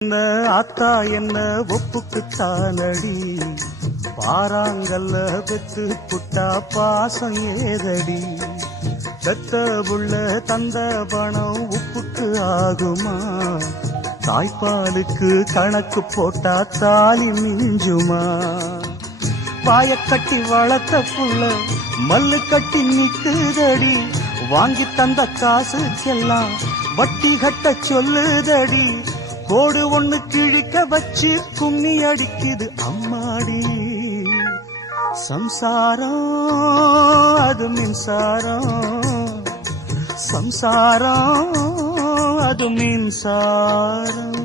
என்ன ஆத்தா என்ன ஒப்புக்கு தானடி, பாறாங்கல்ல பெத்து புட்டா பாசம் ஏதடி, பெத்த புள்ள தந்த பணம் உப்புக்கு ஆகுமா, தாய்ப்பாலுக்கு கணக்கு போட்டா தாலி மிஞ்சுமா, பாயக்கட்டி வளர்த்த புள்ள மல்லு கட்டி நிக்குதடி, வாங்கி தந்த காசுக்கெல்லாம் வட்டி கட்ட சொல்லுதடி, கோடு ஒண்ணு கிழிக்க வச்சு கும்மி அடிக்குது அம்மாடி, சம்சாரம் அது மின்சாரம், சம்சாரம் அது மின்சாரம்.